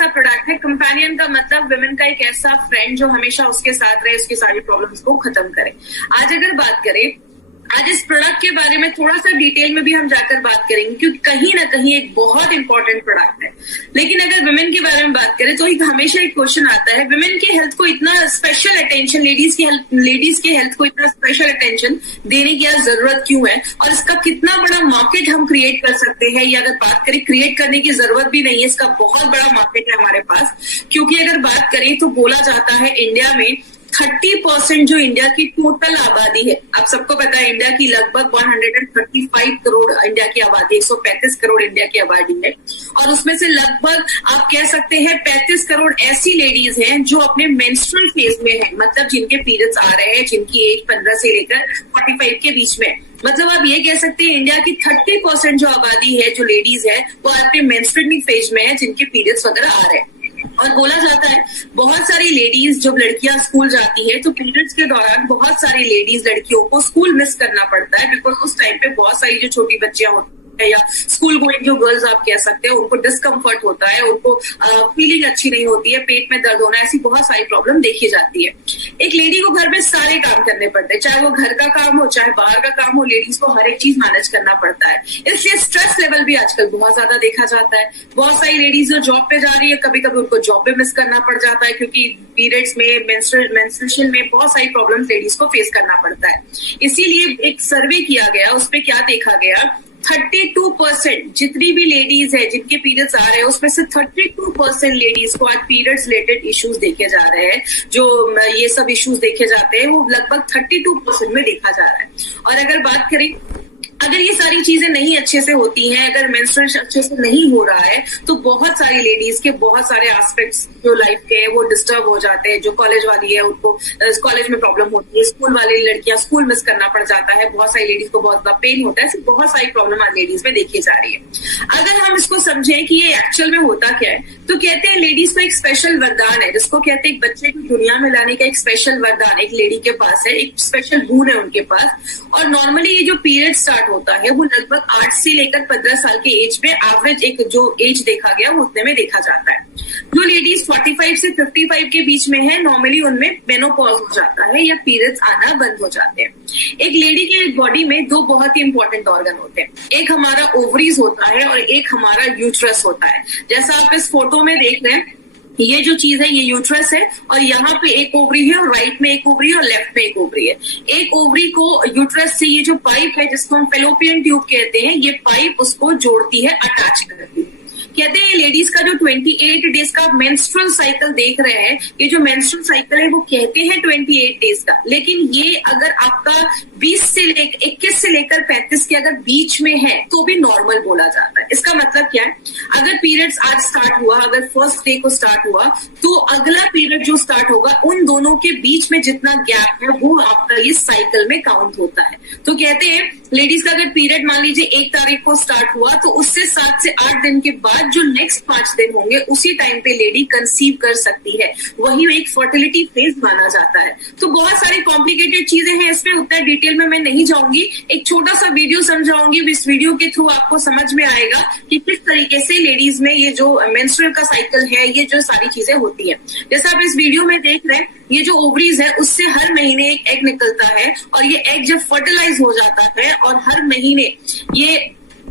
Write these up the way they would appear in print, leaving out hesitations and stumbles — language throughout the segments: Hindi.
ऐसा प्रोडक्ट है, कंपेनियन का मतलब वुमेन का एक ऐसा फ्रेंड जो हमेशा उसके साथ रहे, उसकी सारी प्रॉब्लम्स को खत्म करे। आज अगर बात करें, आज इस प्रोडक्ट के बारे में थोड़ा सा डिटेल में भी हम जाकर बात करेंगे, क्योंकि कहीं ना कहीं एक बहुत इंपॉर्टेंट प्रोडक्ट है। लेकिन अगर वुमेन के बारे में बात करें तो एक हमेशा एक क्वेश्चन आता है, वुमेन की हेल्थ को इतना स्पेशल अटेंशन, लेडीज की हेल्थ को इतना स्पेशल अटेंशन देने की जरूरत क्यों है, और इसका कितना बड़ा मार्केट हम क्रिएट कर सकते हैं। या अगर बात करें, क्रिएट करने की जरूरत भी नहीं है, इसका बहुत बड़ा मार्केट है हमारे पास। क्योंकि अगर बात करें तो बोला जाता है इंडिया में 30% जो इंडिया की टोटल आबादी है, आप सबको पता है इंडिया की लगभग 135 करोड़ इंडिया की आबादी, 135 करोड़ इंडिया की आबादी है, और उसमें से लगभग आप कह सकते हैं 35 करोड़ ऐसी लेडीज हैं जो अपने मेंस्ट्रुअल फेज में है, मतलब जिनके पीरियड्स आ रहे हैं, जिनकी एज 15 से लेकर 45 के बीच में। मतलब आप ये कह सकते हैं इंडिया की 30% जो आबादी है, जो लेडीज है, वो अपने मेंस्ट्रुअल फेज में है, जिनके पीरियड्स वगैरह आ रहे हैं। और बोला जाता है बहुत सारी लेडीज, जब लड़कियां स्कूल जाती है तो पीरियड्स के दौरान बहुत सारी लेडीज लड़कियों को स्कूल मिस करना पड़ता है, बिकॉज उस टाइम पे बहुत सारी जो छोटी बच्चियां होती है या स्कूल गोइंग जो गर्ल्स आप कह सकते हैं, उनको डिस्कम्फर्ट होता है, उनको फीलिंग अच्छी नहीं होती है, पेट में दर्द होना, ऐसी बहुत सारी प्रॉब्लम देखी जाती है। एक लेडी को घर में सारे काम करने पड़ते हैं, चाहे वो घर का काम हो चाहे बाहर का काम हो, लेडीज को हर एक चीज मैनेज करना पड़ता है। इसलिए स्ट्रेस लेवल भी आजकल बहुत ज्यादा देखा जाता है। बहुत सारी लेडीज जो जॉब पे जा रही है, कभी कभी उनको जॉब पे मिस करना पड़ जाता है, क्योंकि पीरियड्स में, मेंस्ट्रुएशन में बहुत सारी प्रॉब्लम लेडीज को फेस करना पड़ता है। इसीलिए एक सर्वे किया गया, उसपे क्या देखा गया, 32% जितनी भी लेडीज है जिनके पीरियड्स आ रहे हैं, उसमें से 32% लेडीज को आज पीरियड्स रिलेटेड इश्यूज देखे जा रहे हैं। जो ये सब इश्यूज देखे जाते हैं वो लगभग 32% में देखा जा रहा है। और अगर बात करें, अगर ये सारी चीजें नहीं अच्छे से होती हैं, अगर मेंस्ट्रुएशन अच्छे से नहीं हो रहा है, तो बहुत सारी लेडीज के बहुत सारे एस्पेक्ट्स जो लाइफ के हैं वो डिस्टर्ब हो जाते हैं। जो कॉलेज वाली है उनको कॉलेज में प्रॉब्लम होती है, स्कूल वाली लड़कियां स्कूल मिस करना पड़ जाता है, बहुत सारी लेडीज को बहुत बड़ा पेन होता है, ऐसी बहुत सारी प्रॉब्लम आज लेडीज में देखी जा रही है। अगर हम इसको समझें कि ये एक्चुअल में होता क्या है, तो कहते हैं लेडीज को एक स्पेशल वरदान है, जिसको कहते हैं एक बच्चे को दुनिया में लाने का एक स्पेशल वरदान एक लेडी के पास है, एक स्पेशल गुण है उनके पास। और नॉर्मली ये जो पीरियड स्टार्ट होता है वो लगभग 8 से लेकर 15 साल के एज में, एवरेज एक जो एज देखा गया वो उतने में देखा जाता है। जो लेडीज 45 से 55 के बीच में है, नॉर्मली उनमें मेनोपॉज हो जाता है या पीरियड्स आना बंद हो जाते हैं। एक लेडी के बॉडी में दो बहुत ही इंपॉर्टेंट ऑर्गन होते हैं, एक हमारा ओवरीज होता है और एक हमारा यूट्रस होता है। जैसा आप इस फोटो में देख रहे हैं, ये जो चीज है ये यूट्रस है, और यहाँ पे एक ओवरी है, और राइट में एक ओवरी है, और लेफ्ट में एक ओवरी है। एक ओवरी को यूट्रस से ये जो पाइप है, जिसको हम फेलोपियन ट्यूब कहते हैं, ये पाइप उसको जोड़ती है, अटैच करती है। कहते हैं लेडीज का जो 28 डेज का मेंस्ट्रुअल साइकिल देख रहे हैं, ये जो मेंस्ट्रुअल साइकिल है वो कहते हैं 28 डेज का, लेकिन ये अगर आपका 21 से लेकर 35 के अगर बीच में है तो भी नॉर्मल बोला जाता है। इसका मतलब क्या है, अगर पीरियड्स आज स्टार्ट हुआ, अगर फर्स्ट डे को स्टार्ट हुआ, तो अगला पीरियड जो स्टार्ट होगा उन दोनों के बीच में जितना गैप है वो आपका ये साइकिल में काउंट होता है। तो कहते हैं लेडीज का अगर पीरियड मान लीजिए 1 तारीख को स्टार्ट हुआ, तो उससे 7 से 8 दिन के बाद जो नेक्स्ट 5 दिन होंगे उसी टाइम पे लेडी कंसीव कर सकती है, वही एक फर्टिलिटी फेज माना जाता है। तो बहुत सारी कॉम्प्लिकेटेड चीजें हैं, इसमें उतना डिटेल में मैं नहीं जाऊंगी, एक छोटा सा वीडियो समझाऊंगी, इस वीडियो के थ्रू आपको समझ में आएगा कि किस तरीके से लेडीज में ये जो मेंस्ट्रुअल का साइकिल है, ये जो सारी चीजें होती है। जैसा आप इस वीडियो में देख रहे हैं, ये जो ओवरीज है उससे हर महीने एक एग निकलता है, और ये एग जब फर्टिलाइज हो जाता है, और हर महीने ये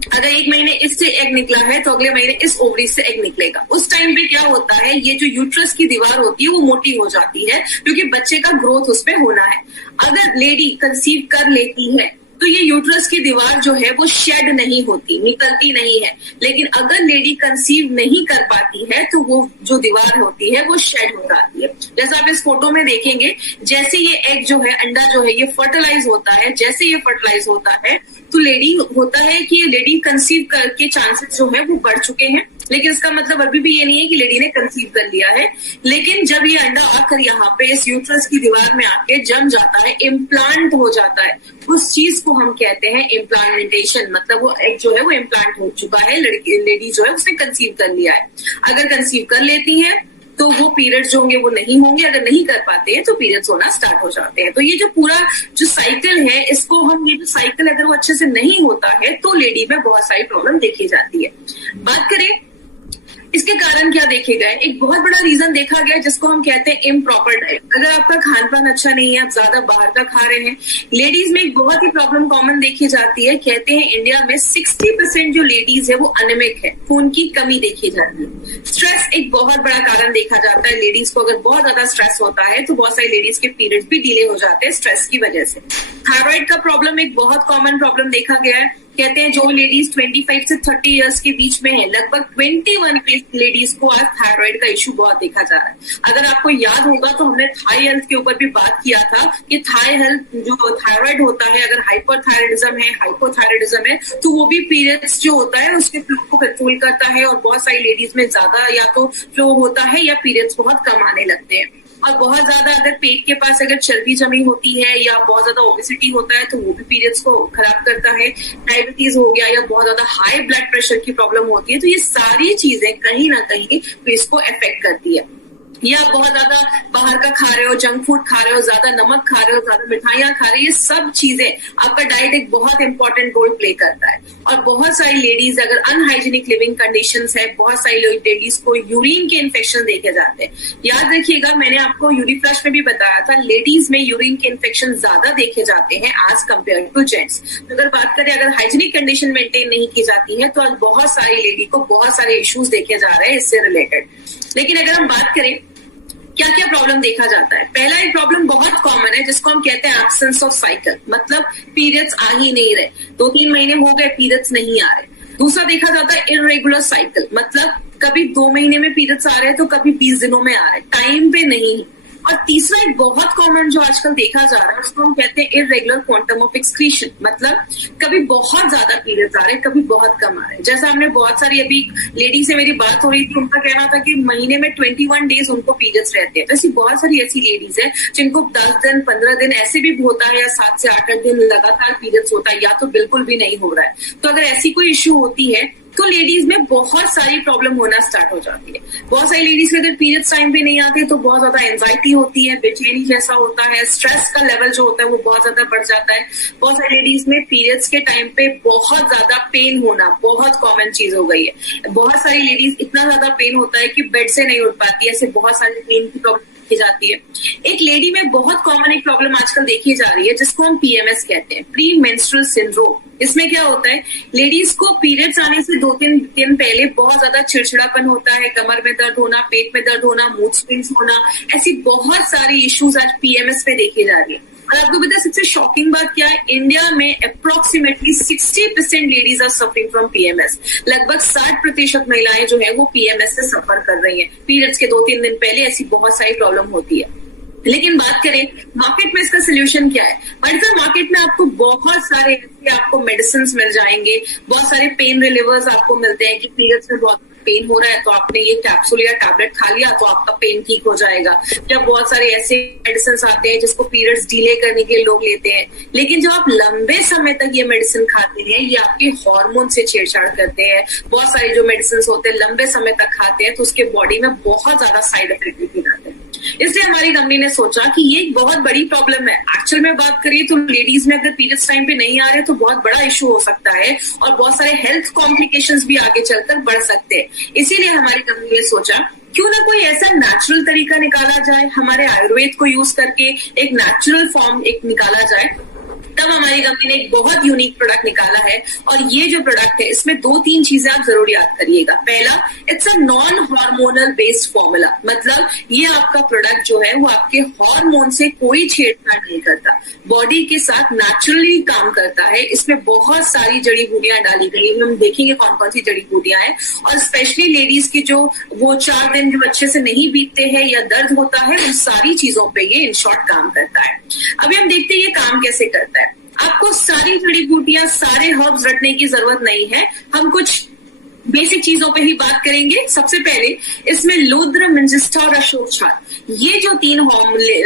अगर एक महीने इससे एग निकला है तो अगले महीने इस ओवरी से एग निकलेगा। उस टाइम पे क्या होता है, ये जो यूट्रस की दीवार होती है वो मोटी हो जाती है, क्योंकि बच्चे का ग्रोथ उस पर होना है। अगर लेडी कंसीव कर लेती है तो ये यूट्रस की दीवार जो है वो शेड नहीं होती, निकलती नहीं है। लेकिन अगर लेडी कंसीव नहीं कर पाती है तो वो जो दीवार होती है वो शेड हो जाती है। जैसा आप इस फोटो में देखेंगे, जैसे ये एग जो है, अंडा जो है, ये फर्टिलाइज होता है, जैसे ये फर्टिलाइज होता है तो लेडी होता है कि लेडी कंसीव करके चांसेस जो है वो बढ़ चुके हैं। लेकिन इसका मतलब अभी भी ये नहीं है कि लेडी ने कंसीव कर लिया है। लेकिन जब ये अंडा आकर यहाँ पे इस यूट्रस की दीवार में आके जम जाता है, इम्प्लांट हो जाता है, उस चीज को हम कहते हैं इम्प्लांटेशन। मतलब वो एग जो है वो इम्प्लांट हो चुका है, लेडी जो है उसने कंसीव कर लिया है। अगर कंसीव कर लेती है तो वो पीरियड्स जो होंगे वो नहीं होंगे, अगर नहीं कर पाते हैं तो पीरियड्स होना स्टार्ट हो जाते हैं। तो ये जो पूरा जो साइकिल है, इसको हम, ये जो साइकिल अगर वो अच्छे से नहीं होता है तो लेडी में बहुत सारी प्रॉब्लम देखी जाती है। बात करें इसके कारण क्या देखे गए, एक बहुत बड़ा रीजन देखा गया जिसको हम कहते हैं इम्प्रॉपर डाइट। अगर आपका खान पान अच्छा नहीं है, आप ज्यादा बाहर का खा रहे हैं। लेडीज में एक बहुत ही प्रॉब्लम कॉमन देखी जाती है, कहते हैं इंडिया में 60% जो लेडीज है वो अनिमिक है, खून की कमी देखी जाती है। स्ट्रेस एक बहुत बड़ा कारण देखा जाता है। लेडीज को अगर बहुत ज्यादा स्ट्रेस होता है तो बहुत सारी लेडीज के पीरियड्स भी डिले हो जाते हैं स्ट्रेस की वजह से। थायराइड का प्रॉब्लम एक बहुत कॉमन प्रॉब्लम देखा गया है। कहते हैं जो लेडीज 25 से 30 इयर्स के बीच में है, लगभग 21 लेडीज को आज थायराइड का इश्यू बहुत देखा जा रहा है। अगर आपको याद होगा तो हमने थाई हेल्थ के ऊपर भी बात किया था कि थाई हेल्थ जो थायराइड होता है, अगर हाइपरथायराइडिज्म है, हाइपोथायराइडिज्म है, तो वो भी पीरियड्स जो होता है उसके फ्लो को कंट्रोल करता है। और बहुत सारी लेडीज में ज्यादा या तो फ्लो होता है या पीरियड्स बहुत कम आने लगते हैं। और बहुत ज्यादा अगर पेट के पास अगर चर्बी जमी होती है या बहुत ज्यादा ओबेसिटी होता है तो वो भी पीरियड्स को खराब करता है। डायबिटीज हो गया या बहुत ज्यादा हाई ब्लड प्रेशर की प्रॉब्लम होती है, तो ये सारी चीजें कहीं ना कहीं फेस को अफेक्ट करती है। या बहुत ज्यादा बाहर का खा रहे हो, जंक फूड खा रहे हो, ज्यादा नमक खा रहे हो, ज्यादा मिठाइयां खा रहे हो, ये सब चीजें आपका डाइट एक बहुत इंपॉर्टेंट रोल प्ले करता है। और बहुत सारी लेडीज अगर अनहाइजीनिक लिविंग कंडीशंस है, बहुत सारी लेडीज को यूरिन के इन्फेक्शन देखे जाते हैं। याद रखिएगा, मैंने आपको यूरिफ्लश में भी बताया था, लेडीज में यूरिन के इन्फेक्शन ज्यादा देखे जाते हैं एज कम्पेयर टू जेंट्स। अगर बात करें, अगर हाइजीनिक कंडीशन मेंटेन नहीं की जाती है तो आज बहुत सारी लेडी को बहुत सारे इश्यूज देखे जा रहे हैं इससे रिलेटेड। लेकिन अगर हम बात करें क्या क्या प्रॉब्लम देखा जाता है, पहला एक प्रॉब्लम बहुत कॉमन है जिसको हम कहते हैं एब्सेंस ऑफ साइकिल, मतलब पीरियड्स आ ही नहीं रहे, 2-3 महीने हो गए पीरियड्स नहीं आ रहे। दूसरा देखा जाता है इरेगुलर साइकिल, मतलब कभी 2 महीने में पीरियड्स आ रहे हैं तो कभी 20 दिनों में आ रहे हैं, टाइम पे नहीं। और तीसरा एक बहुत कॉमन जो आजकल देखा जा रहा है उसको हम कहते हैं इरेगुलर क्वांटम ऑफ एक्सक्रीशन, मतलब कभी बहुत ज्यादा पीरियड्स आ रहे हैं, कभी बहुत कम आ रहे हैं। जैसा हमने बहुत सारी अभी लेडी से मेरी बात हो रही थी, उनका कहना था कि महीने में 21 डेज उनको पीरियड्स रहते हैं। तो ऐसी बहुत सारी ऐसी लेडीज है जिनको 10 दिन 15 दिन ऐसे भी होता है, या 7 से 8 दिन लगातार पीरियड्स होता है, या तो बिल्कुल भी नहीं हो रहा है। तो अगर ऐसी कोई इश्यू होती है तो लेडीज में बहुत सारी प्रॉब्लम होना स्टार्ट हो जाती है। बहुत सारी लेडीज के अगर पीरियड्स टाइम पे नहीं आते तो बहुत ज्यादा एंजाइटी होती है, बेचैनी जैसा होता है, स्ट्रेस का लेवल जो होता है वो बहुत ज्यादा बढ़ जाता है। बहुत सारी लेडीज में पीरियड्स के टाइम पे बहुत ज्यादा पेन होना बहुत कॉमन चीज हो गई है। बहुत सारी लेडीज इतना ज्यादा पेन होता है कि बेड से नहीं उठ पाती, ऐसे बहुत सारी पेन की प्रॉब्लम देखी जाती है। एक लेडी में बहुत कॉमन एक प्रॉब्लम आजकल देखी जा रही है जिसको हम पीएमएस कहते हैं, प्री मेंस्ट्रुअल सिंड्रोम। इसमें क्या होता है, लेडीज को पीरियड्स आने से 2-3 दिन पहले बहुत ज्यादा चिड़चिड़ापन होता है, कमर में दर्द होना, पेट में दर्द होना, मूड स्विंग्स होना, ऐसी बहुत सारी इश्यूज आज पीएमएस पे देखी जा रही है। और आपको पता है सबसे शॉकिंग बात क्या है, इंडिया में approximately 60% ladies are suffering from PMS. लगभग 60% महिलाएं जो है वो पीएमएस से सफर कर रही हैं। पीरियड्स के 2-3 दिन पहले ऐसी बहुत सारी प्रॉब्लम होती है। लेकिन बात करें मार्केट में इसका सोल्यूशन क्या है, बट मार्केट में आपको बहुत सारे आपको मेडिसिन मिल जाएंगे, बहुत सारे पेन रिलीवर्स आपको मिलते हैं कि पीरियड्स में बहुत पेन हो रहा है तो आपने ये कैप्सूल या टैबलेट खा लिया तो आपका पेन ठीक हो जाएगा। जब बहुत सारे ऐसे मेडिसिन आते हैं जिसको पीरियड्स डिले करने के लिए लोग लेते हैं, लेकिन जब आप लंबे समय तक ये मेडिसिन खाते हैं ये आपके हार्मोन से छेड़छाड़ करते हैं। बहुत सारे जो मेडिसिन होते हैं लंबे समय तक खाते हैं तो उसके बॉडी में बहुत ज्यादा साइड इफेक्ट भी आते हैं। इसलिए हमारी कंपनी ने सोचा कि ये एक बहुत बड़ी प्रॉब्लम है। एक्चुअल में बात करिए तो लेडीज में अगर पीरियड्स टाइम पे नहीं आ रहे तो बहुत बड़ा इशू हो सकता है और बहुत सारे हेल्थ कॉम्प्लिकेशंस भी आगे चलकर बढ़ सकते हैं। इसीलिए हमारी कंपनी ने सोचा क्यों ना कोई ऐसा नेचुरल तरीका निकाला जाए, हमारे आयुर्वेद को यूज करके एक नेचुरल फॉर्म एक निकाला जाए। तब हमारी कंपनी ने एक बहुत यूनिक प्रोडक्ट निकाला है और ये जो प्रोडक्ट है इसमें 2-3 चीजें आप जरूर याद करिएगा। पहला, it's a non hormonal based formula, मतलब ये आपका प्रोडक्ट जो है वो आपके हार्मोन से कोई छेड़छाड़ नहीं करता, बॉडी के साथ नेचुरली काम करता है। इसमें बहुत सारी जड़ी बूटियां डाली गई है, हम देखेंगे कौन कौन सी जड़ी बूटियां हैं। और स्पेशली लेडीज की जो वो 4 दिन जो अच्छे से नहीं बीतते हैं या दर्द होता है उन सारी चीजों पे ये इन शॉर्ट काम करता है। अभी हम देखते हैं ये काम कैसे करता है। आपको सारी जड़ी बूटियां सारे हर्ब्स रटने की जरूरत नहीं है, हम कुछ बेसिक चीजों पे ही बात करेंगे। सबसे पहले इसमें लूद्र, मिंजिस्टा और अशोक छाल, ये जो 3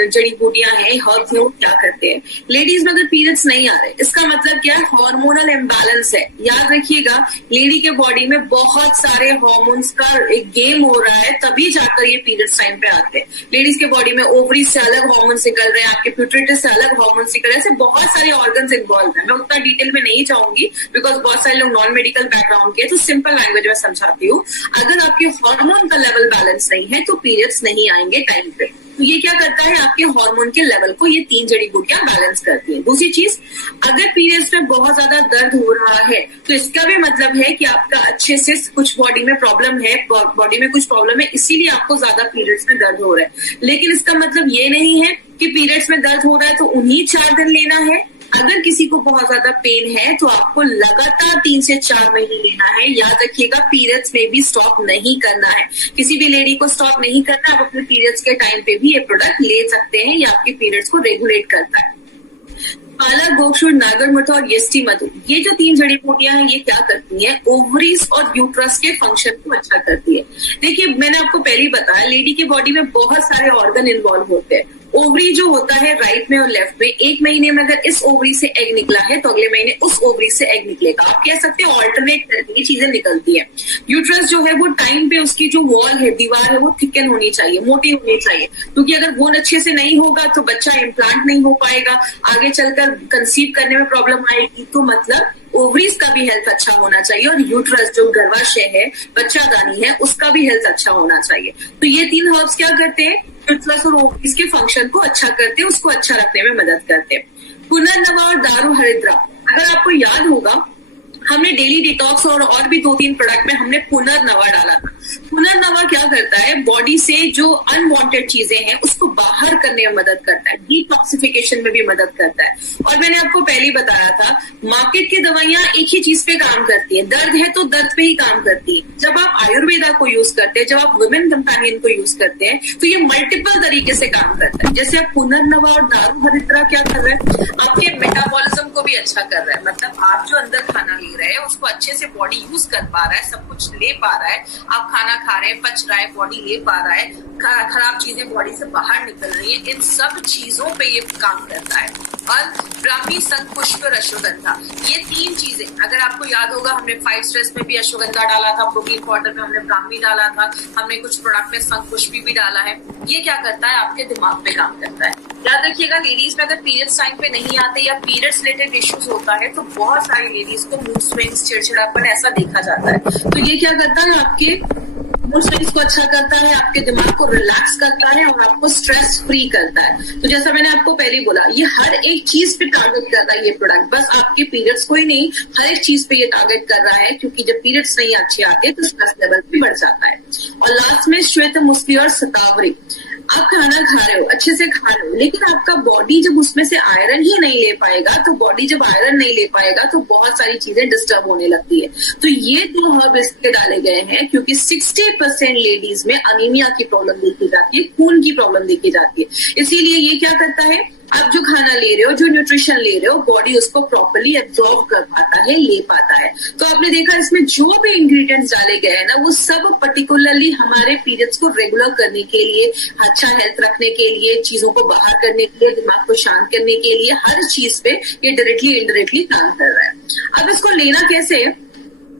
जड़ी बूटियां हैं हर्ब्स में, वो क्या करते हैं। लेडीज में अगर पीरियड्स नहीं आ रहे इसका मतलब क्या है, हार्मोनल इम्बैलेंस है। याद रखिएगा लेडी के बॉडी में बहुत सारे हार्मोन्स का एक गेम हो रहा है, तभी जाकर ये पीरियड्स टाइम पे आते हैं। लेडीज के बॉडी में ओवरी से अलग हार्मोन्स निकल रहे हैं, आपके प्यूटरेटस से अलग हार्मोन्स निकल रहे हैं, बहुत सारे ऑर्गन्स इन्वॉल्व है। मैं उतना डिटेल में नहीं जाऊंगी बिकॉज बहुत सारे लोग नॉन मेडिकल बैकग्राउंड के, तो सिंपल लैंग्वेज में समझाती हूँ, अगर आपके हार्मोन का लेवल बैलेंस नहीं है तो पीरियड्स नहीं आएंगे टाइम पे। तो ये क्या करता है, आपके हार्मोन के लेवल को ये 3 जड़ी बूटियां बैलेंस करती हैं। दूसरी चीज, अगर पीरियड्स में बहुत ज्यादा दर्द हो रहा है तो इसका भी मतलब है कि आपका अच्छे से कुछ बॉडी में प्रॉब्लम है, बॉडी में कुछ प्रॉब्लम है, इसीलिए आपको ज्यादा पीरियड्स में दर्द हो रहा है। लेकिन इसका मतलब ये नहीं है कि पीरियड्स में दर्द हो रहा है तो उन्हीं 4 दिन लेना है। अगर किसी को बहुत ज्यादा पेन है तो आपको लगातार 3 से 4 महीने लेना है। याद रखिएगा, पीरियड्स में भी स्टॉप नहीं करना है, किसी भी लेडी को स्टॉप नहीं करना। आप अपने पीरियड्स के टाइम पे भी ये प्रोडक्ट ले सकते हैं, ये आपके पीरियड्स को रेगुलेट करता है। पाला, गोक्षुर, नागरमुठा और यष्टि मधु, ये जो 3 जड़ी बूटियां हैं ये क्या करती हैं, ओवरीज और यूट्रस के फंक्शन को अच्छा करती है। देखिए, मैंने आपको पहले ही बताया, लेडी के बॉडी में बहुत सारे ऑर्गन इन्वॉल्व होते हैं। ओवरी जो होता है राइट में और लेफ्ट में, एक महीने में अगर इस ओवरी से एग निकला है तो अगले महीने उस ओवरी से एग निकलेगा। आप कह सकते हैं ऑल्टरनेट करके ये चीजें निकलती है। यूट्रस जो है वो टाइम पे उसकी जो वॉल है, दीवार है, वो थिकन होनी चाहिए, मोटी होनी चाहिए, क्योंकि अगर वो अच्छे से नहीं होगा तो बच्चा इम्प्लांट नहीं हो पाएगा, आगे चलकर कंसीव करने में प्रॉब्लम आएगी। तो मतलब ओवरीज का भी हेल्थ अच्छा होना चाहिए और यूट्रस जो गर्भाशय है, बच्चादानी है, उसका भी हेल्थ अच्छा होना चाहिए। तो ये 3 हर्ब्स क्या करते हैं, यूट्रस और ओवरीज के फंक्शन को अच्छा करते हैं, उसको अच्छा रखने में मदद करते हैं। पुनर्नवा और दारू हरिद्रा, अगर आपको याद होगा हमने डेली डिटॉक्स और भी 2-3 प्रोडक्ट में हमने पुनर्नवा डाला था। पुनर्नवा क्या करता है, बॉडी से जो अनवांटेड चीजें हैं उसको बाहर करने में मदद करता है, डिटॉक्सिफिकेशन में भी मदद करता है। और मैंने आपको पहले ही बताया था, मार्केट की दवाइयां एक ही चीज पे काम करती है, दर्द है तो दर्द पे ही काम करती है। जब आप आयुर्वेदा को यूज करते हैं, जब आप वुमेन कंपेनियन को यूज करते हैं, तो ये मल्टीपल तरीके से काम करता है। जैसे आप पुनर्नवा और दारू हरिद्रा क्या कर रहे हैं, आपके मेटाबॉलिज्म को भी अच्छा कर रहा है, मतलब आप जो अंदर खाना ले रहे हैं उसको अच्छे से बॉडी यूज कर पा रहा है, सब कुछ ले पा रहा है, आप खाना खा रहे हैं, पच रहा है, बॉडी ले पा रहा है, खराब चीजें बॉडी से बाहर निकल रही है, इन सब चीजों पे ये काम करता है। और ब्राह्मी, शंख पुष्प और अश्वगंधा, ये 3 चीजें, अगर आपको याद होगा हमने 5 स्ट्रेस में भी अश्वगंधा डाला था, प्रोटीन पाउडर में हमने ब्राह्मी डाला था, हमने कुछ प्रोडक्ट में शंख पुष्पी भी डाला है। ये क्या करता है, आपके दिमाग पे काम करता है। याद रखिएगा, लेडीज में अगर पीरियड्स टाइम पे नहीं आते या पीरियड्स रिलेटेड इश्यूज होता है तो बहुत सारी लेडीज को मूड स्विंग्स, चिड़चिड़ापन ऐसा देखा जाता है। तो ये क्या करता है, आपके मूड स्विंग्स को अच्छा करता है, आपके दिमाग को रिलैक्स करता है और आपको स्ट्रेस फ्री करता है। तो जैसा मैंने आपको पहले बोला, ये हर एक चीज पे टारगेट कर रहा है ये प्रोडक्ट, बस आपके पीरियड्स को ही नहीं, हर एक चीज पे ये टारगेट कर रहा है, क्योंकि जब पीरियड्स नहीं अच्छे आते तो स्ट्रेस लेवल भी बढ़ जाता है। और लास्ट में श्वेत मुस्ली और शतावरी, आप खाना खा रहे हो, अच्छे से खा रहे हो, लेकिन आपका बॉडी जब उसमें से आयरन ही नहीं ले पाएगा, तो बॉडी जब आयरन नहीं ले पाएगा तो बहुत सारी चीजें डिस्टर्ब होने लगती है। तो ये 2 हर्ब इसके डाले गए हैं, क्योंकि 60% लेडीज में अनीमिया की प्रॉब्लम देखी जाती है, खून की प्रॉब्लम देखी जाती है। इसीलिए ये क्या करता है, आप जो खाना ले रहे हो, जो न्यूट्रिशन ले रहे हो, बॉडी उसको प्रॉपर्ली एब्जॉर्ब कर पाता है, ले पाता है। तो आपने देखा इसमें जो भी इंग्रेडिएंट्स डाले गए हैं ना, वो सब पर्टिकुलरली हमारे पीरियड्स को रेगुलर करने के लिए, अच्छा हेल्थ रखने के लिए, चीजों को बाहर करने के लिए, दिमाग को शांत करने के लिए, हर चीज पे ये डायरेक्टली इनडायरेक्टली काम कर रहा है। अब इसको लेना कैसे है,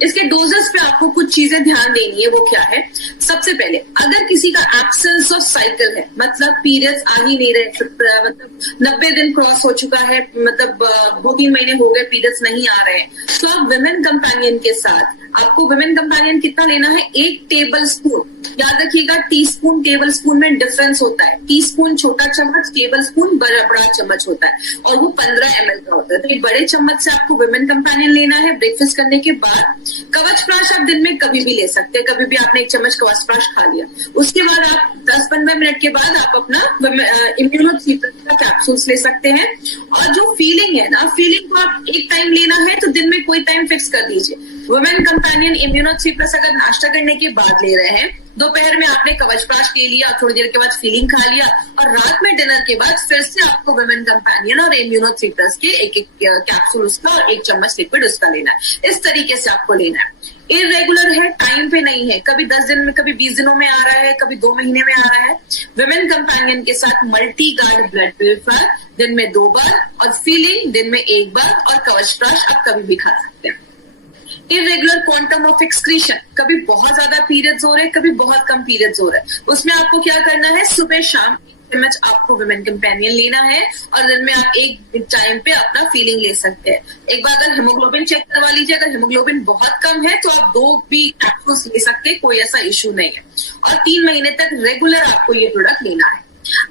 इसके डोजेस पे आपको कुछ चीजें ध्यान देनी है। वो क्या है, सबसे पहले अगर किसी का एब्सेंस ऑफ साइकिल है, मतलब पीरियड्स आ ही नहीं रहे, मतलब 90 दिन क्रॉस हो चुका है, मतलब 2-3 महीने हो गए पीरियड्स नहीं आ रहे हैं, तो आप विमेन कंपेनियन के साथ, आपको विमेन कंपेनियन कितना लेना है, 1 टेबल स्पून। याद रखिएगा, टीस्पून टेबल स्पून में डिफरेंस होता है। टीस्पून छोटा चम्मच, टेबल स्पून बड़ा चम्मच होता है, और वो 15 ml का होता है। तो एक बड़े चम्मच से आपको विमेन कंपेनियन लेना है ब्रेकफास्ट करने के बाद। कवचप्राश आप दिन में कभी भी ले सकते हैं, कभी भी आपने 1 चम्मच कवचप्राश खा लिया, उसके बाद आप 10-15 मिनट के बाद आप अपना इम्यूनोथेरेपी का कैप्सूल्स ले सकते हैं। और जो फीलिंग है ना, फीलिंग को आप एक टाइम लेना है तो दिन में कोई टाइम फिक्स कर दीजिए। वुमेन कंपेनियन इम्यूनोथेरेपी अगर नाश्ता करने के बाद ले रहे हैं, दोपहर में आपने कवचप्राश ले लिया, थोड़ी देर के बाद फीलिंग खा लिया, और रात में डिनर के बाद फिर से आपको वुमेन कंपेनियन और इम्यूनोथेरेपी के एक कैप्सूल उसका और 1 चम्मच लिक्विड उसका लेना है। इस तरीके से आपको लेना है। इरेगुलर है, टाइम पे नहीं है, कभी 10 दिन में, कभी 20 दिनों में आ रहा है, कभी 2 महीने में आ रहा है। विमेन कंपेनियन के साथ मल्टी गार्ड ब्लड प्यूरिफायर दिन में 2 बार, और फीलिंग दिन में 1 बार, और कवचप्राश आप कभी भी खा सकते हैं। इरेगुलर क्वांटम ऑफ एक्सक्रीशन, कभी बहुत ज्यादा पीरियड्स हो रहे हैं, कभी बहुत कम पीरियड्स हो रहे हैं, उसमें आपको क्या करना है, सुबह शाम मच आपको विमेन कंपेनियन लेना है और दिन में आप एक टाइम पे अपना फीलिंग ले सकते हैं। एक बार अगर हेमोग्लोबिन चेक करवा लीजिए, अगर हेमोग्लोबिन बहुत कम है तो आप 2 भी कैप्सूल्स ले सकते हैं, कोई ऐसा इश्यू नहीं है। और 3 महीने तक रेगुलर आपको ये प्रोडक्ट लेना है।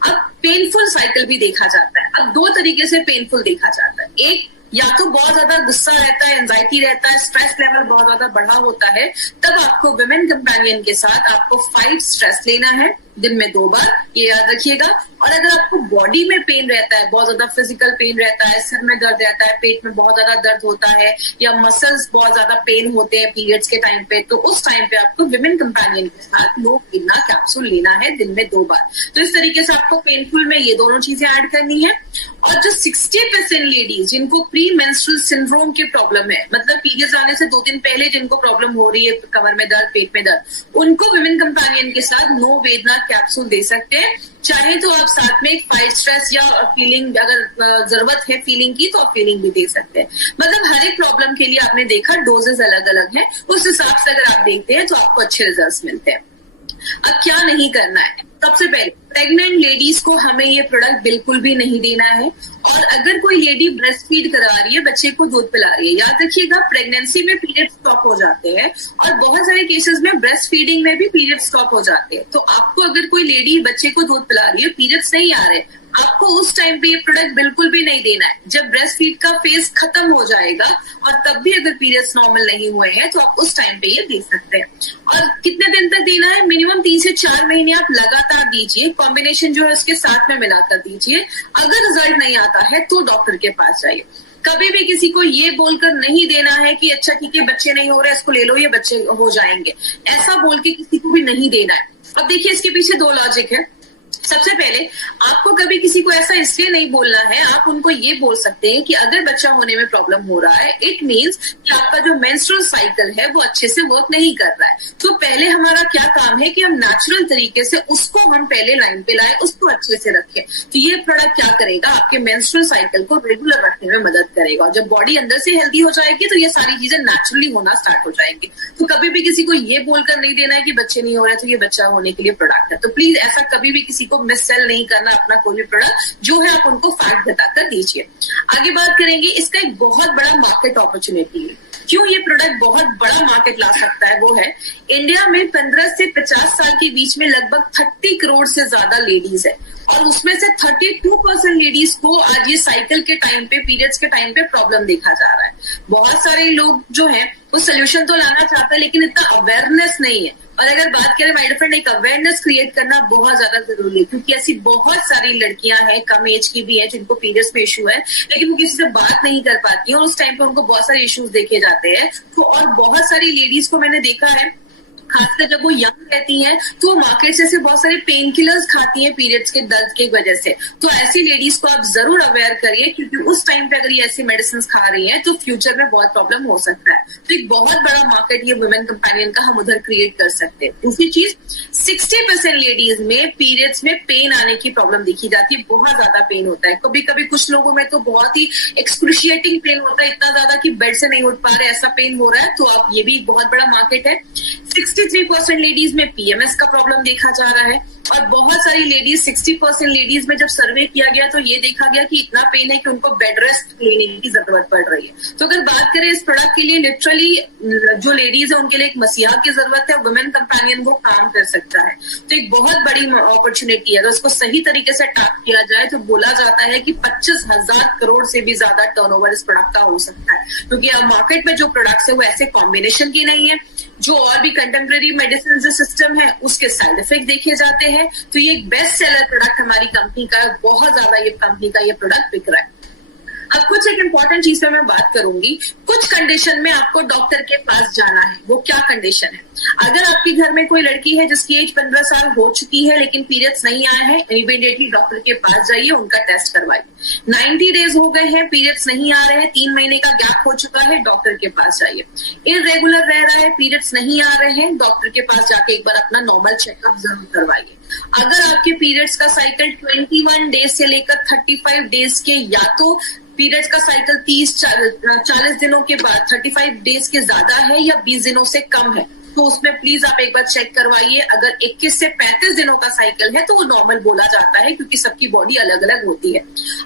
अब पेनफुल साइकिल भी देखा जाता है। अब 2 तरीके से पेनफुल देखा जाता है। एक, या तो बहुत ज्यादा गुस्सा रहता है, एंजाइटी रहता है, स्ट्रेस लेवल बहुत ज्यादा बढ़ा होता है, तब आपको विमेन कंपेनियन के साथ आपको 5 स्ट्रेस लेना है दिन में 2 बार, ये याद रखिएगा। और अगर आपको बॉडी में पेन रहता है, बहुत ज्यादा फिजिकल पेन रहता है, सिर में दर्द रहता है, पेट में बहुत ज्यादा दर्द होता है, या मसल्स बहुत ज्यादा पेन होते हैं पीरियड्स के टाइम पे, तो उस टाइम पे आपको विमेन कंपेनियन के साथ लो किना कैप्सूल लेना है दिन में 2 बार। तो इस तरीके से आपको पेनफुल में ये दोनों चीजें ऐड करनी है। और जो 60% लेडीज जिनको प्री मेंस्ट्रुअल सिंड्रोम की प्रॉब्लम है, मतलब पीरियड्स आने से 2 दिन पहले जिनको प्रॉब्लम हो रही है, कमर में दर्द, पेट में दर्द, उनको विमेन कंपेनियन के साथ नो वेदना कैप्सूल दे सकते हैं। चाहे तो आप साथ में एक 5 स्ट्रेस या फीलिंग, अगर जरूरत है फीलिंग की तो आप फीलिंग भी दे सकते हैं। मतलब हर एक प्रॉब्लम के लिए आपने देखा डोजेस अलग अलग है, उस हिसाब से अगर आप देखते हैं तो आपको अच्छे रिजल्ट्स मिलते हैं। अब क्या नहीं करना है, सबसे पहले प्रेग्नेंट लेडीज को हमें ये प्रोडक्ट बिल्कुल भी नहीं देना है। और अगर कोई लेडी ब्रेस्ट फीड करा रही है, बच्चे को दूध पिला रही है, याद रखिएगा प्रेगनेंसी में पीरियड स्टॉप हो जाते हैं और बहुत सारे केसेस में ब्रेस्ट फीडिंग में भी पीरियड स्टॉप हो जाते हैं। तो आपको अगर कोई लेडी बच्चे को दूध पिला रही है, पीरियड्स नहीं आ रहे, आपको उस टाइम पे ये प्रोडक्ट बिल्कुल भी नहीं देना है। जब ब्रेस्ट फीड का फेज खत्म हो जाएगा और तब भी अगर पीरियड्स नॉर्मल नहीं हुए हैं तो आप उस टाइम पे ये दे सकते हैं। और कितने दिन तक देना है? मिनिमम 3 से 4 महीने आप लगातार दीजिए, कॉम्बिनेशन जो है उसके साथ में मिलाकर दीजिए। अगर रिजल्ट नहीं आता है तो डॉक्टर के पास जाइए। कभी भी किसी को ये बोलकर नहीं देना है कि अच्छा ठीक है बच्चे नहीं हो रहे, इसको ले लो, ये बच्चे हो जाएंगे, ऐसा बोल के किसी को भी नहीं देना है। अब देखिए इसके पीछे 2 लॉजिक है। सबसे पहले आपको कभी किसी को ऐसा इसलिए नहीं बोलना है, आप उनको ये बोल सकते हैं कि अगर बच्चा होने में प्रॉब्लम हो रहा है, इट मीन्स कि आपका जो मेंस्ट्रुअल साइकिल है वो अच्छे से वर्क नहीं कर रहा है। तो पहले हमारा क्या काम है कि हम नेचुरल तरीके से उसको हम पहले लाइन पे लाएं, उसको अच्छे से रखें। तो ये प्रोडक्ट क्या करेगा, आपके मेंस्ट्रुअल साइकिल को रेगुलर रखने में मदद करेगा। और जब बॉडी अंदर से हेल्दी हो जाएगी तो ये सारी चीजें नेचुरली होना स्टार्ट हो जाएंगी। तो कभी भी किसी को ये बोलकर नहीं देना है कि बच्चे नहीं हो रहे तो ये बच्चा होने के लिए प्रोडक्ट है। तो प्लीज ऐसा कभी भी किसी को मिस सेल नहीं करना अपना कोई भी प्रोडक्ट, जो है आप उनको फैक्ट बताकर दीजिए। आगे बात करेंगे, इसका एक बहुत बड़ा मार्केट अपॉर्चुनिटी है। क्यों ये प्रोडक्ट बहुत बड़ा मार्केट ला सकता है, वो है इंडिया में 15 से 50 साल के बीच में लगभग 30 करोड़ से ज्यादा लेडीज है और उसमें से 32% लेडीज को आज ये साइकिल के टाइम पे, पीरियड्स के टाइम पे प्रॉब्लम देखा जा रहा है। बहुत सारे लोग जो है वो सोल्यूशन तो लाना चाहते हैं लेकिन इतना अवेयरनेस नहीं है। और अगर बात करें माय फ्रेंड, एक अवेयरनेस क्रिएट करना बहुत ज्यादा जरूरी है, क्योंकि ऐसी बहुत सारी लड़कियां हैं, कम एज की भी हैं, जिनको पीरियड्स में इशू है लेकिन वो किसी से बात नहीं कर पाती हैं और उस टाइम पे उनको बहुत सारे इश्यूज देखे जाते हैं। तो और बहुत सारी लेडीज को मैंने देखा है, खासकर जब वो यंग रहती हैं तो वो मार्केट से बहुत सारे पेन किलर्स खाती हैं पीरियड्स के दर्द की वजह से। तो ऐसी लेडीज को आप जरूर अवेयर करिए, क्योंकि उस टाइम पे अगर ये ऐसी मेडिसिन खा रही हैं तो फ्यूचर में बहुत प्रॉब्लम हो सकता है। तो एक बहुत बड़ा मार्केट ये वुमेन कंपेनियन का हम उधर क्रिएट कर सकते हैं। दूसरी चीज, 60% लेडीज में पीरियड्स में पेन आने की प्रॉब्लम देखी जाती है, बहुत ज्यादा पेन होता है। कभी कभी कुछ लोगों में तो बहुत ही एक्सक्रूशिएटिंग पेन होता है, इतना ज्यादा कि बेड से नहीं उठ पा रहे, ऐसा पेन हो रहा है। तो आप ये भी बहुत बड़ा मार्केट है। 63% लेडीज में पीएमएस का प्रॉब्लम देखा जा रहा है और बहुत सारी लेडीज, 60% लेडीज में जब सर्वे किया गया तो ये देखा गया कि इतना पेन है कि उनको बेड रेस्ट लेने की जरूरत पड़ रही है। तो अगर बात करें इस प्रोडक्ट के लिए, लिटरली जो लेडीज है उनके लिए एक मसीहा की जरूरत है, वुमेन कंपेनियन वो काम कर सकता है। तो एक बहुत बड़ी अपॉर्चुनिटी है। अगर उसको सही तरीके से टैप किया जाए तो बोला जाता है कि 25,000 करोड़ से भी ज्यादा टर्नओवर इस प्रोडक्ट का हो सकता है, क्योंकि अब मार्केट में जो प्रोडक्ट्स है वो ऐसे कॉम्बिनेशन की नहीं है। जो और भी कंटेम्प्रेरी मेडिसिन जो सिस्टम है उसके साइड इफेक्ट देखे जाते हैं। तो ये एक बेस्ट सेलर प्रोडक्ट हमारी कंपनी का, बहुत ज्यादा ये कंपनी का ये प्रोडक्ट बिक रहा है। अब कुछ एक इंपॉर्टेंट चीज पे मैं बात करूंगी। कुछ कंडीशन में आपको डॉक्टर के पास जाना है। वो क्या कंडीशन है? अगर आपके घर में कोई लड़की है जिसकी एज 15 साल हो चुकी है लेकिन पीरियड्स नहीं आए हैं, इमीडिएटली डॉक्टर के पास जाइए, उनका टेस्ट करवाइए। 90 डेज हो गए हैं, पीरियड्स नहीं आ रहे हैं, 3 महीने का गैप हो चुका है, डॉक्टर के पास जाइए। इररेगुलर रह रहा है, पीरियड्स नहीं आ रहे हैं, डॉक्टर के पास जाके एक बार अपना नॉर्मल चेकअप जरूर करवाइए। अगर आपके पीरियड्स का साइकिल 21 डेज से लेकर 35 डेज के, या तो पीरियड्स का साइकिल 30-40 दिनों के बाद 35 डेज के ज्यादा है या 20 दिनों से कम है, तो उसमें प्लीज आप एक बार चेक करवाइए। अगर 21 से 35 दिनों का साइकिल है तो वो नॉर्मल बोला जाता है, क्योंकि सबकी बॉडी अलग अलग होती है।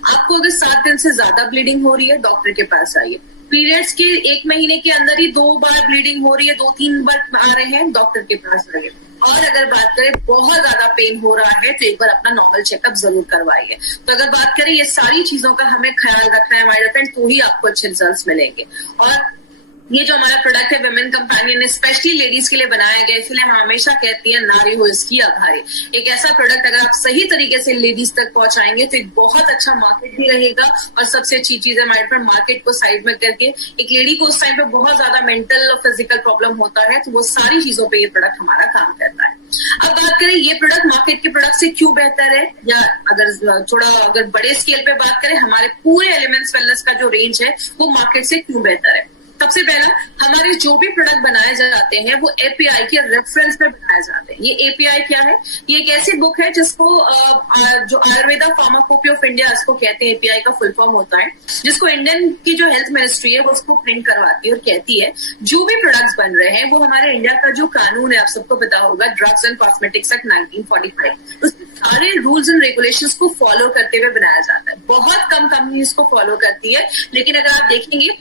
आपको अगर 7 दिन से ज्यादा ब्लीडिंग हो रही है, डॉक्टर के पास आइए। पीरियड्स के 1 महीने के अंदर ही 2 बार ब्लीडिंग हो रही है, 2-3 बार आ रहे हैं, डॉक्टर के पास आइए। और अगर बात करें बहुत ज्यादा पेन हो रहा है तो एक बार अपना नॉर्मल चेकअप जरूर करवाइए। तो अगर बात करें ये सारी चीजों का हमें ख्याल रखना है माय फ्रेंड, तो ही आपको अच्छे रिजल्ट्स मिलेंगे। और ये जो हमारा प्रोडक्ट है विमेन कंपेनियन, स्पेशली लेडीज के लिए बनाया गया, इसलिए हम हमेशा कहती हैं नारी हो इसकी आधारी। एक ऐसा प्रोडक्ट अगर आप सही तरीके से लेडीज तक पहुंचाएंगे तो एक बहुत अच्छा मार्केट भी रहेगा। और सबसे अच्छी चीज है हमारे पास, मार्केट को साइड में करके एक लेडी को उस टाइम पे बहुत ज्यादा मेंटल और फिजिकल प्रॉब्लम होता है, तो वो सारी चीजों पे ये प्रोडक्ट हमारा काम करता है। अब बात करें ये प्रोडक्ट मार्केट के प्रोडक्ट से क्यों बेहतर है, या अगर बड़े स्केल पे बात करें हमारे पूरे एलिमेंट्स वेलनेस का जो रेंज है वो मार्केट से क्यों बेहतर है। सबसे पहला, हमारे जो भी प्रोडक्ट बनाए जाते हैं वो एपीआई के रेफरेंस में बनाए जाते हैं। ये एपीआई क्या है, ये एक ऐसी बुक है जिसको जो आयुर्वेदा फार्माकोपी ऑफ इंडिया इसको कहते हैं, एपीआई का फुल फॉर्म होता है, जिसको इंडियन की जो हेल्थ मिनिस्ट्री है वो उसको प्रिंट करवाती है और कहती है जो भी प्रोडक्ट्स बन रहे हैं वो हमारे इंडिया का जो कानून है, आप सबको पता होगा, ड्रग्स एंड कॉस्मेटिक्स एक्ट 1945, उसके सारे रूल्स एंड रेगुलेशंस को फॉलो करते हुए बनाया जाता है। बहुत कम कंपनी इसको फॉलो करती है, लेकिन अगर आप देखेंगे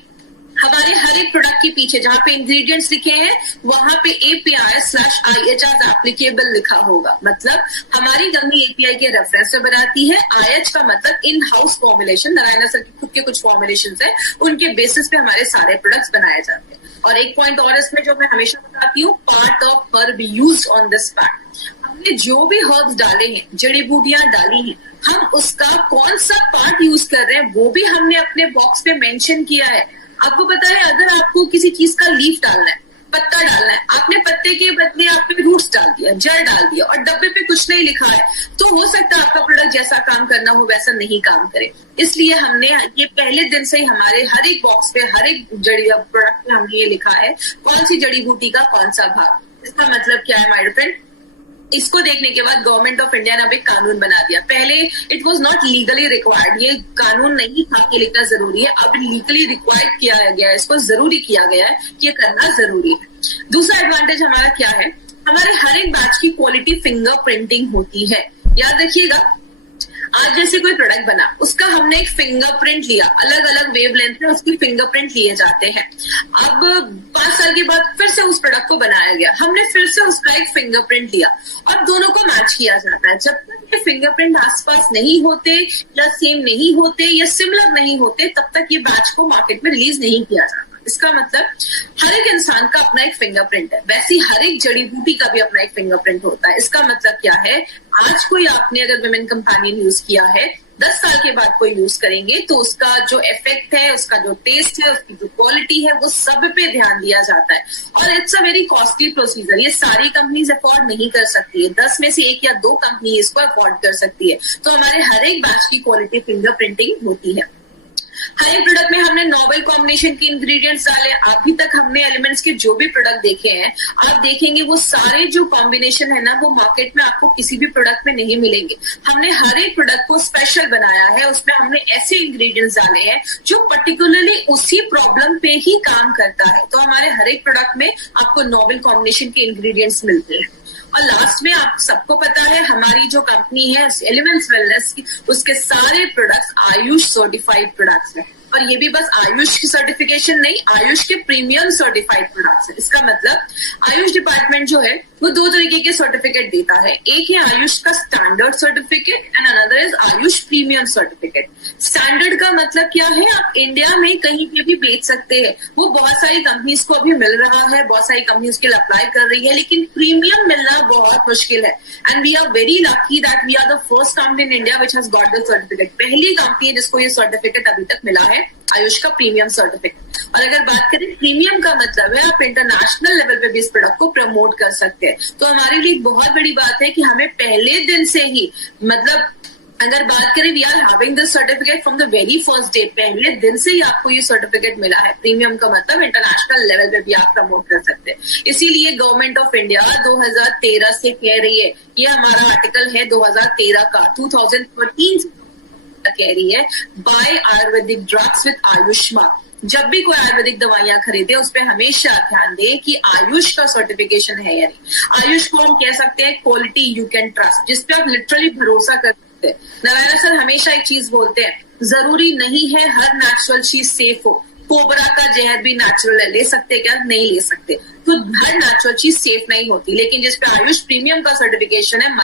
हमारे हर एक प्रोडक्ट के पीछे जहां पे इंग्रेडिएंट्स लिखे हैं वहां पे API/IH एप्लीकेबल लिखा होगा। मतलब हमारी कंपनी API के रेफरेंस से बनाती है, IH का मतलब in house formulation, Narayan sir के खुद के कुछ फॉर्मुलेशन है, उनके बेसिस पे हमारे सारे प्रोडक्ट्स बनाए जाते हैं। और एक पॉइंट और इसमें जो मैं हमेशा बताती हूँ, part of herb used on this pack. हमने जो भी हर्ब्स डाले हैं, जड़ी बूटियां डाली हैं, हम उसका कौन सा पार्ट यूज कर रहे हैं वो भी हमने अपने बॉक्स पे मेंशन किया है। आपको पता है अगर आपको किसी चीज का लीफ डालना है, पत्ता डालना है, आपने पत्ते के बदले आपने रूट्स डाल दिया, जड़ डाल दिया और डब्बे पे कुछ नहीं लिखा है, तो हो सकता है आपका प्रोडक्ट जैसा काम करना हो वैसा नहीं काम करे। इसलिए हमने ये पहले दिन से ही हमारे हर एक बॉक्स पे, हर एक जड़ी प्रोडक्ट में हमने ये लिखा है कौन सी जड़ी बूटी का कौन सा भाग। इसका मतलब क्या है माय फ्रेंड, इसको देखने के बाद गवर्नमेंट ऑफ इंडिया ने अब एक कानून बना दिया। पहले it was not legally required, ये कानून नहीं था कि लिखना जरूरी है, अब लीगली रिक्वायर्ड किया गया है, इसको जरूरी किया गया है कि ये करना जरूरी है। दूसरा एडवांटेज हमारा क्या है, हमारे हर एक बैच की क्वालिटी फिंगर प्रिंटिंग होती है। याद रखिएगा, आज जैसे कोई प्रोडक्ट बना, उसका हमने एक फिंगरप्रिंट लिया, अलग अलग वेवलेंथ में उसकी फिंगरप्रिंट लिए जाते हैं। अब 5 साल के बाद फिर से उस प्रोडक्ट को बनाया गया, हमने फिर से उसका एक फिंगरप्रिंट लिया और दोनों को मैच किया जाता है। जब तक ये फिंगरप्रिंट आसपास नहीं होते या सेम नहीं होते या सिमिलर नहीं होते, तब तक ये बैच को मार्केट में रिलीज नहीं किया जाता। इसका मतलब हर एक इंसान का अपना एक फिंगरप्रिंट है, वैसे हर एक जड़ी बूटी का भी अपना एक फिंगरप्रिंट होता है। इसका मतलब क्या है, आज कोई आपने अगर विमेन कंपेनियन यूज किया है, 10 साल के बाद कोई यूज करेंगे तो उसका जो इफेक्ट है, उसका जो टेस्ट है, उसकी जो क्वालिटी है, वो सब पे ध्यान दिया जाता है। और it's a very costly procedure, ये सारी कंपनीज अफोर्ड नहीं कर सकती है, 10 में से 1 या 2 कंपनी इसको अफोर्ड कर सकती है। तो हमारे हर एक बैच की क्वालिटी फिंगरप्रिंटिंग होती है। हर एक प्रोडक्ट में हमने नोवेल कॉम्बिनेशन के इंग्रेडिएंट्स डाले। अभी तक हमने एलिमेंट्स के जो भी प्रोडक्ट देखे हैं, आप देखेंगे वो सारे जो कॉम्बिनेशन है ना, वो मार्केट में आपको किसी भी प्रोडक्ट में नहीं मिलेंगे। हमने हर एक प्रोडक्ट को स्पेशल बनाया है, उसमें हमने ऐसे इंग्रेडिएंट्स डाले हैं जो पर्टिकुलरली उसी प्रॉब्लम पे ही काम करता है। तो हमारे हर एक प्रोडक्ट में आपको नोवेल कॉम्बिनेशन के इंग्रेडिएंट्स मिलते हैं। और लास्ट में आप सबको पता है हमारी जो कंपनी है एलिमेंट्स वेलनेस की, उसके सारे प्रोडक्ट्स आयुष सर्टिफाइड प्रोडक्ट्स हैं। और ये भी बस आयुष की सर्टिफिकेशन नहीं, आयुष के प्रीमियम सर्टिफाइड प्रोडक्ट्स है। इसका मतलब आयुष डिपार्टमेंट जो है वो 2 तरीके के सर्टिफिकेट देता है, एक है आयुष का standard certificate and another is Ayush premium certificate. Standard का मतलब क्या है, आप इंडिया में कहीं पे भी बेच सकते हैं, वो बहुत सारी कंपनीज को अभी मिल रहा है, बहुत सारी कंपनीज के लिए अप्लाई कर रही है, लेकिन प्रीमियम मिलना बहुत मुश्किल है। And we are very lucky that we are the first company in India which has got the certificate. पहली कंपनी है जिसको ये सर्टिफिकेट अभी तक मिला है, आयुष का प्रीमियम सर्टिफिकेट। और अगर बात करें प्रीमियम का मतलब है आप इंटरनेशनल लेवल पे भी इस प्रोडक्ट को प्रमोट कर सकते हैं। तो हमारे लिए बहुत बड़ी बात है कि हमें पहले दिन से ही, मतलब अगर बात करें we are having this certificate from the very first day, पहले दिन से ही आपको ये सर्टिफिकेट मिला है। प्रीमियम का मतलब इंटरनेशनल लेवल पे भी आप प्रमोट कर सकते हैं। इसीलिए गवर्नमेंट ऑफ इंडिया 2013 से कह रही है, ये हमारा आर्टिकल है 2013 का, 2013 कह रही है by ayurvedic drugs with Ayushman. जब भी कोई आयुर्वेदिक दवाइयां खरीदे उस पर हमेशा ध्यान दे कि आयुष का सर्टिफिकेशन है या नहीं। आयुष को हम कह सकते हैं क्वालिटी यू कैन ट्रस्ट, जिसपे आप लिटरली भरोसा कर सकते हैं। नारायण सर हमेशा एक चीज बोलते हैं, जरूरी नहीं है हर नेचुरल चीज सेफ हो। कोबरा का जहर भी नेचुरल है, ले सकते क्या? नहीं ले सकते। तो हर नेचुरल चीज सेफ नहीं होती, लेकिन जिसपे आयुष प्रीमियम का सर्टिफिकेशन है